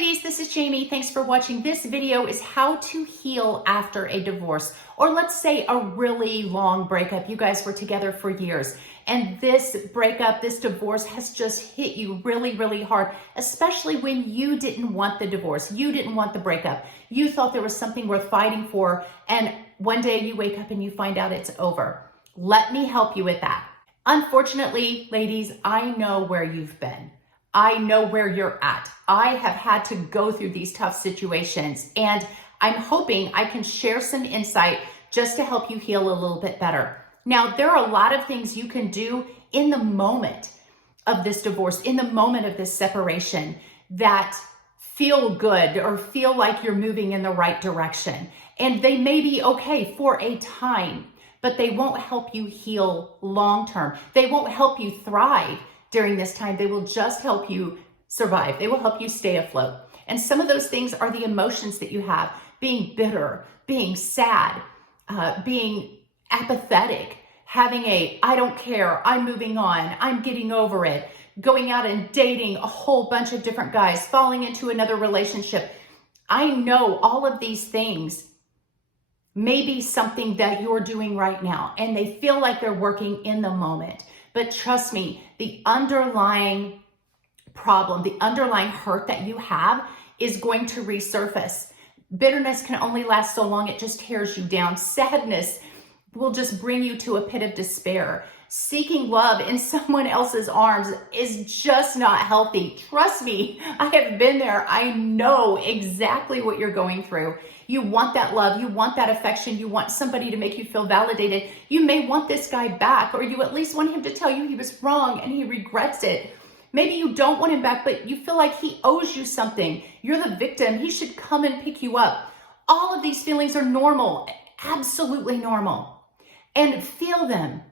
ladies, this is Jamie. Thanks for watching. This video is how to heal after a divorce, or let's say a really long breakup. You guys were together for years, and this breakup, this divorce has just hit you really, really hard, especially when you didn't want the divorce. You didn't want the breakup. You thought there was something worth fighting for, and one day you wake up and you find out it's over. Let me help you with that. Unfortunately, ladies, I know where you've been. I know where you're at. I have had to go through these tough situations, and I'm hoping I can share some insight just to help you heal a little bit better. Now, there are a lot of things you can do in the moment of this divorce, in the moment of this separation, that feel good or feel like you're moving in the right direction. And they may be okay for a time, but they won't help you heal long term. They won't help you thrive during this time. They will just help you survive. They will help you stay afloat. And some of those things are the emotions that you have: being bitter, being sad, being apathetic, having I don't care, I'm moving on, I'm getting over it, going out and dating a whole bunch of different guys, falling into another relationship. I know all of these things may be something that you're doing right now, and they feel like they're working in the moment. But trust me, the underlying problem, the underlying hurt that you have is going to resurface. Bitterness can only last so long. It just tears you down. Sadness will just bring you to a pit of despair. Seeking love in someone else's arms is just not healthy. Trust me, I have been there. I know exactly what you're going through. You want that love. You want that affection. You want somebody to make you feel validated. You may want this guy back, or you at least want him to tell you he was wrong and he regrets it. Maybe you don't want him back, but you feel like he owes you something. You're the victim. He should come and pick you up. All of these feelings are normal, absolutely normal. And feel them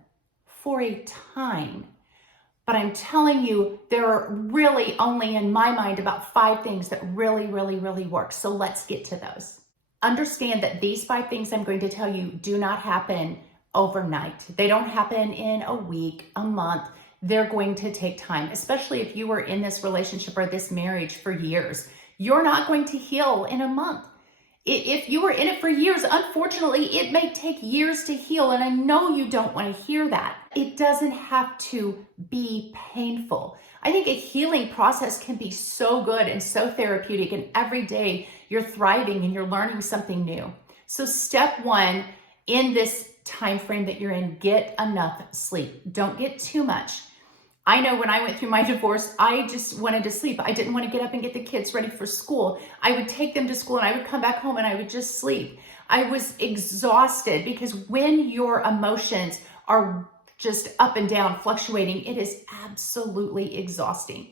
for a time. But I'm telling you, there are really only, in my mind, about 5 things that really, really, really work. So let's get to those. Understand that these 5 things I'm going to tell you do not happen overnight. They don't happen in a week, a month. They're going to take time, especially if you were in this relationship or this marriage for years. You're not going to heal in a month. If you were in it for years, unfortunately, it may take years to heal. And I know you don't want to hear that. It doesn't have to be painful. I think a healing process can be so good and so therapeutic, and every day you're thriving and you're learning something new. So step 1 in this time frame that you're in, get enough sleep. Don't get too much. I know when I went through my divorce, I just wanted to sleep. I didn't want to get up and get the kids ready for school. I would take them to school and I would come back home and I would just sleep. I was exhausted, because when your emotions are just up and down, fluctuating, it is absolutely exhausting.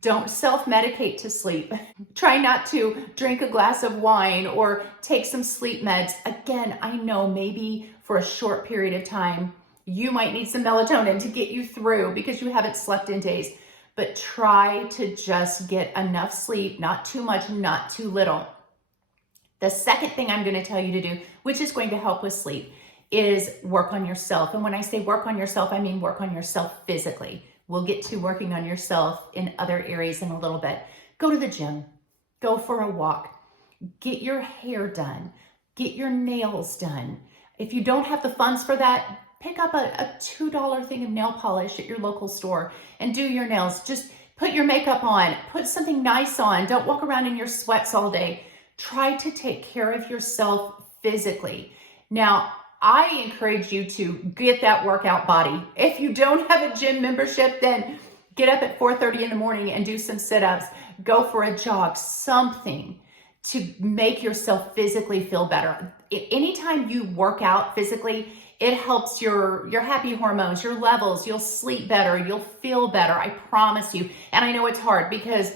Don't self-medicate to sleep. Try not to drink a glass of wine or take some sleep meds. Again, I know maybe for a short period of time, you might need some melatonin to get you through because you haven't slept in days. But try to just get enough sleep, not too much, not too little. The second thing I'm going to tell you to do, which is going to help with sleep, is work on yourself. And when I say work on yourself, I mean work on yourself physically. We'll get to working on yourself in other areas in a little bit. Go to the gym, go for a walk, get your hair done, get your nails done. If you don't have the funds for that, pick up a $2 thing of nail polish at your local store and do your nails. Just put your makeup on, put something nice on. Don't walk around in your sweats all day. Try to take care of yourself physically. Now, I encourage you to get that workout body. If you don't have a gym membership, then get up at 4:30 in the morning and do some sit-ups. Go for a jog, something to make yourself physically feel better. Anytime you work out physically, it helps your happy hormones, your levels. You'll sleep better. You'll feel better. I promise you. And I know it's hard because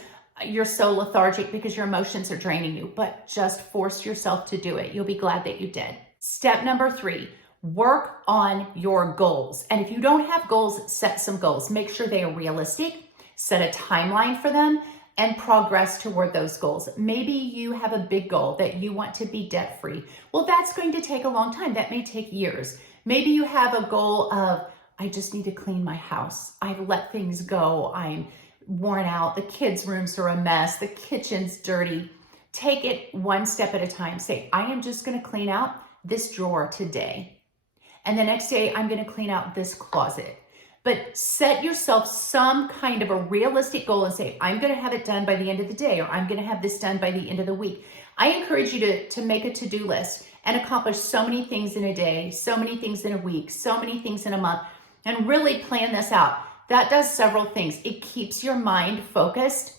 you're so lethargic because your emotions are draining you, but just force yourself to do it. You'll be glad that you did. Step number 3, work on your goals. And if you don't have goals, set some goals. Make sure they are realistic. Set a timeline for them and progress toward those goals. Maybe you have a big goal that you want to be debt-free. Well, that's going to take a long time. That may take years. Maybe you have a goal of, I just need to clean my house. I've let things go. I'm worn out, the kids' rooms are a mess, the kitchen's dirty. Take it one step at a time. Say, I am just going to clean out this drawer today. And the next day, I'm going to clean out this closet. But set yourself some kind of a realistic goal and say, I'm going to have it done by the end of the day, or I'm going to have this done by the end of the week. I encourage you to make a to-do list and accomplish so many things in a day, so many things in a week, so many things in a month, and really plan this out. That does several things. It keeps your mind focused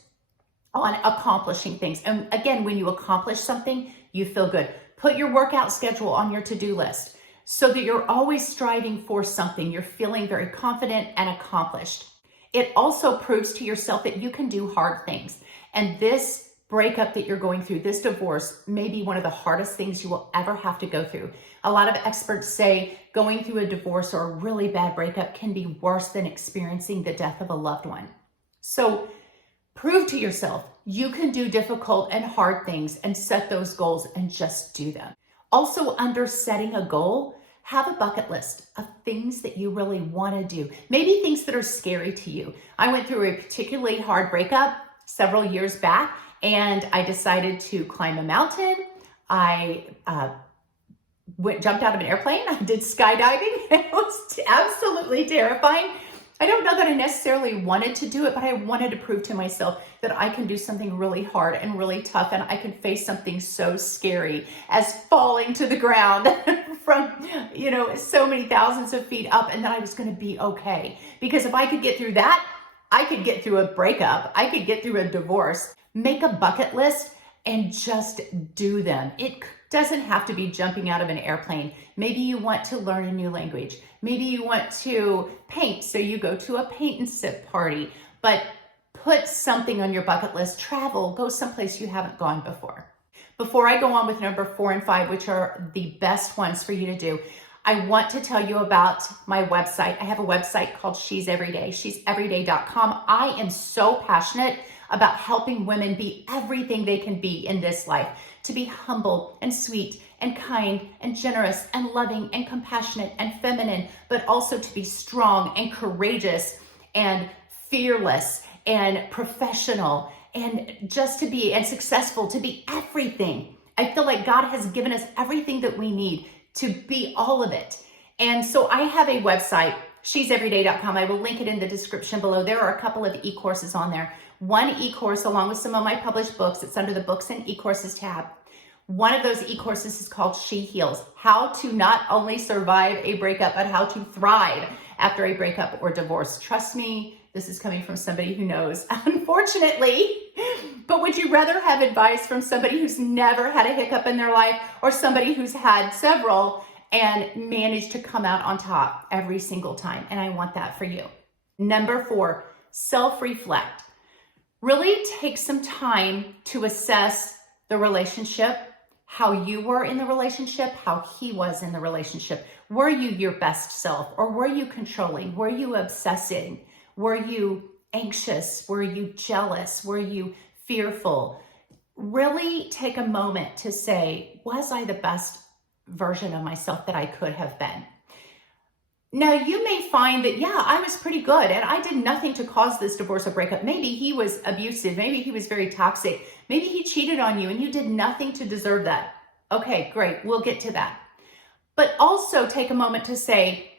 on accomplishing things. And again, when you accomplish something, you feel good. Put your workout schedule on your to-do list so that you're always striving for something. You're feeling very confident and accomplished. It also proves to yourself that you can do hard things. And this breakup that you're going through, this divorce, may be one of the hardest things you will ever have to go through. A lot of experts say going through a divorce or a really bad breakup can be worse than experiencing the death of a loved one. So prove to yourself you can do difficult and hard things and set those goals and just do them. Also, under setting a goal, have a bucket list of things that you really want to do. Maybe things that are scary to you. I went through a particularly hard breakup several years back, and I decided to climb a mountain. I jumped out of an airplane. I did skydiving. It was absolutely terrifying. I don't know that I necessarily wanted to do it, but I wanted to prove to myself that I can do something really hard and really tough, and I can face something so scary as falling to the ground from, so many thousands of feet up, and that I was going to be okay. Because if I could get through that, I could get through a breakup. I could get through a divorce. Make a bucket list and just do them. It doesn't have to be jumping out of an airplane. Maybe you want to learn a new language. Maybe you want to paint, so you go to a paint and sip party. But put something on your bucket list. Travel, go someplace you haven't gone before. Before I go on with number 4 and 5, which are the best ones for you to do, I want to tell you about my website. I have a website called She's Everyday, she'severyday.com. I am so passionate about helping women be everything they can be in this life, to be humble and sweet and kind and generous and loving and compassionate and feminine, but also to be strong and courageous and fearless and professional and just to be and successful, to be everything. I feel like God has given us everything that we need to be all of it. And so I have a website, she'severyday.com. I will link it in the description below. There are a couple of e-courses on there. One e-course along with some of my published books. It's under the books and e-courses tab. One of those e-courses is called She Heals, how to not only survive a breakup, but how to thrive after a breakup or divorce. Trust me, this is coming from somebody who knows, unfortunately. But would you rather have advice from somebody who's never had a hiccup in their life, or somebody who's had several and managed to come out on top every single time? And I want that for you. Number 4, self-reflect. Really take some time to assess the relationship, how you were in the relationship, how he was in the relationship. Were you your best self, or were you controlling? Were you obsessing? Were you anxious? Were you jealous? Were you fearful? Really take a moment to say, was I the best version of myself that I could have been? Now, you may find that, yeah, I was pretty good and I did nothing to cause this divorce or breakup. Maybe he was abusive. Maybe he was very toxic. Maybe he cheated on you and you did nothing to deserve that. Okay, great. We'll get to that. But also take a moment to say,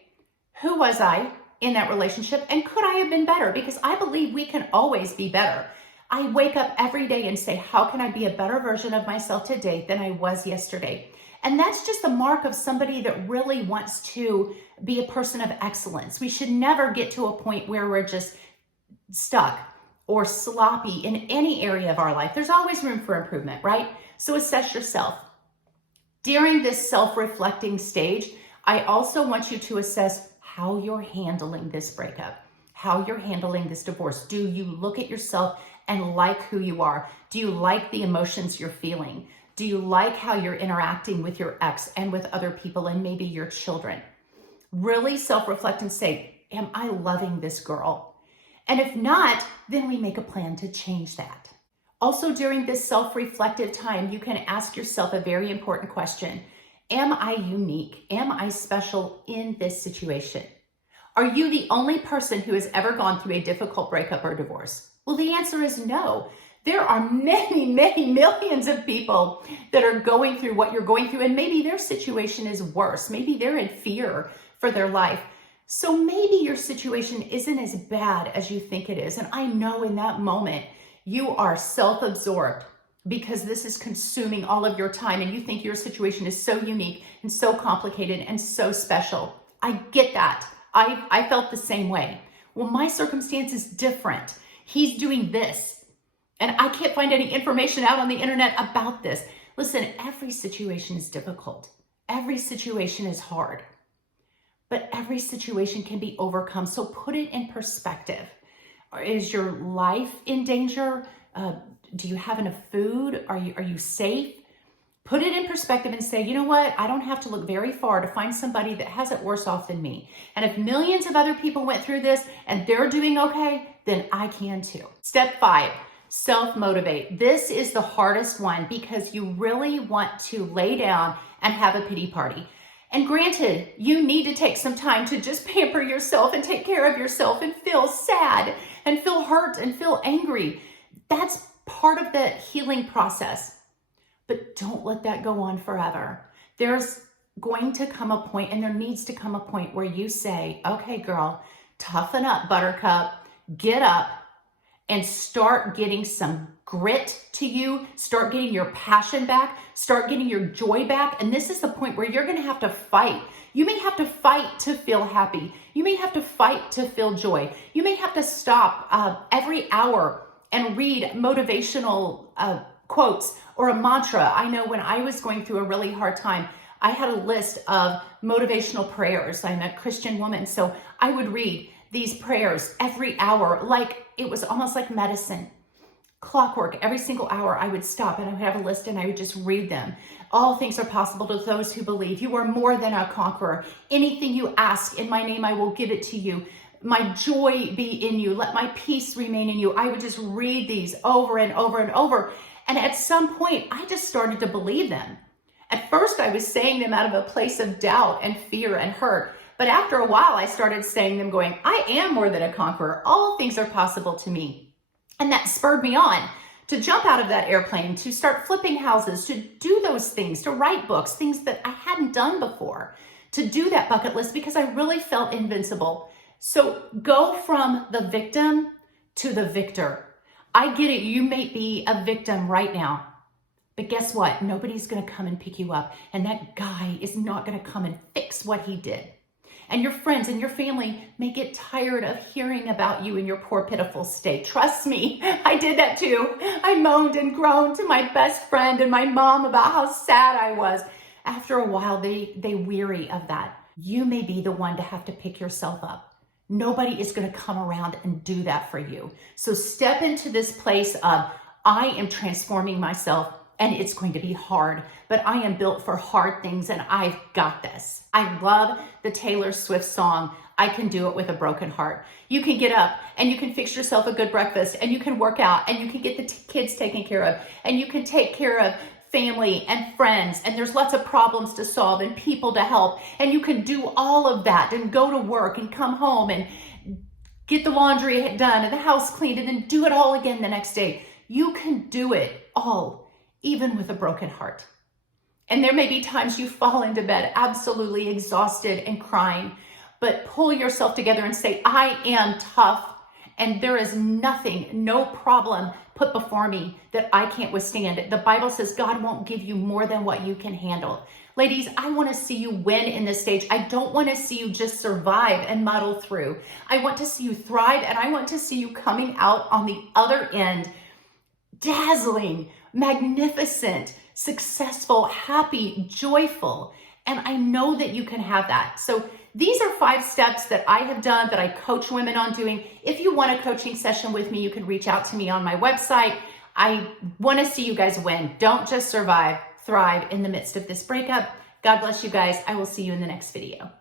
who was I in that relationship, and could I have been better? Because I believe we can always be better. I wake up every day and say, how can I be a better version of myself today than I was yesterday? And that's just the mark of somebody that really wants to be a person of excellence. We should never get to a point where we're just stuck or sloppy in any area of our life. There's always room for improvement, right? So assess yourself. During this self-reflecting stage, I also want you to assess how you're handling this breakup, how you're handling this divorce. Do you look at yourself and like who you are? Do you like the emotions you're feeling? Do you like how you're interacting with your ex and with other people and maybe your children? Really self-reflect and say, am I loving this girl? And if not, then we make a plan to change that. Also, during this self-reflective time, you can ask yourself a very important question. Am I unique? Am I special in this situation? Are you the only person who has ever gone through a difficult breakup or divorce? Well, the answer is no. There are many, many millions of people that are going through what you're going through, and maybe their situation is worse. Maybe they're in fear for their life. So maybe your situation isn't as bad as you think it is. And I know in that moment, you are self-absorbed because this is consuming all of your time and you think your situation is so unique and so complicated and so special. I get that. I felt the same way. Well, my circumstance is different. He's doing this, and I can't find any information out on the internet about this. Listen, every situation is difficult. Every situation is hard, but every situation can be overcome. So put it in perspective. Is your life in danger? Do you have enough food? Are you safe? Put it in perspective and say, you know what? I don't have to look very far to find somebody that has it worse off than me. And if millions of other people went through this and they're doing okay, then I can too. Step 5, self-motivate. This is the hardest one because you really want to lay down and have a pity party. And granted, you need to take some time to just pamper yourself and take care of yourself and feel sad and feel hurt and feel angry. That's part of the healing process. But don't let that go on forever. There's going to come a point, and there needs to come a point where you say, okay, girl, toughen up, buttercup, get up and start getting some grit to you, start getting your passion back, start getting your joy back. And this is the point where you're going to have to fight. You may have to fight to feel happy. You may have to fight to feel joy. You may have to stop every hour and read motivational quotes or a mantra. I know when I was going through a really hard time, I had a list of motivational prayers. I'm a Christian woman, so I would read these prayers every hour, like it was almost like medicine. Clockwork. Every single hour I would stop and I would have a list and I would just read them. All things are possible to those who believe. You are more than a conqueror. Anything you ask in my name, I will give it to you. My joy be in you. Let my peace remain in you. I would just read these over and over and over. And at some point, I just started to believe them. At first, I was saying them out of a place of doubt and fear and hurt. But after a while, I started saying them going, I am more than a conqueror. All things are possible to me. And that spurred me on to jump out of that airplane, to start flipping houses, to do those things, to write books, things that I hadn't done before, to do that bucket list because I really felt invincible. So go from the victim to the victor. I get it. You may be a victim right now, but guess what? Nobody's going to come and pick you up. And that guy is not going to come and fix what he did. And your friends and your family may get tired of hearing about you in your poor, pitiful state. Trust me, I did that too. I moaned and groaned to my best friend and my mom about how sad I was. After a while, they weary of that. You may be the one to have to pick yourself up. Nobody is going to come around and do that for you. So step into this place of, I am transforming myself and it's going to be hard, but I am built for hard things and I've got this. I love the Taylor Swift song, I Can Do It With a Broken Heart. You can get up and you can fix yourself a good breakfast and you can work out and you can get the kids taken care of and you can take care of family and friends, and there's lots of problems to solve and people to help, and you can do all of that and go to work and come home and get the laundry done and the house cleaned and then do it all again the next day. You can do it all, even with a broken heart. And there may be times you fall into bed absolutely exhausted and crying, but pull yourself together and say, I am tough. And there is nothing, no problem put before me that I can't withstand. The Bible says God won't give you more than what you can handle. Ladies, I want to see you win in this stage. I don't want to see you just survive and muddle through. I want to see you thrive, and I want to see you coming out on the other end, dazzling, magnificent, successful, happy, joyful. And I know that you can have that. So these are 5 steps that I have done, that I coach women on doing. If you want a coaching session with me, you can reach out to me on my website. I want to see you guys win. Don't just survive, thrive in the midst of this breakup. God bless you guys. I will see you in the next video.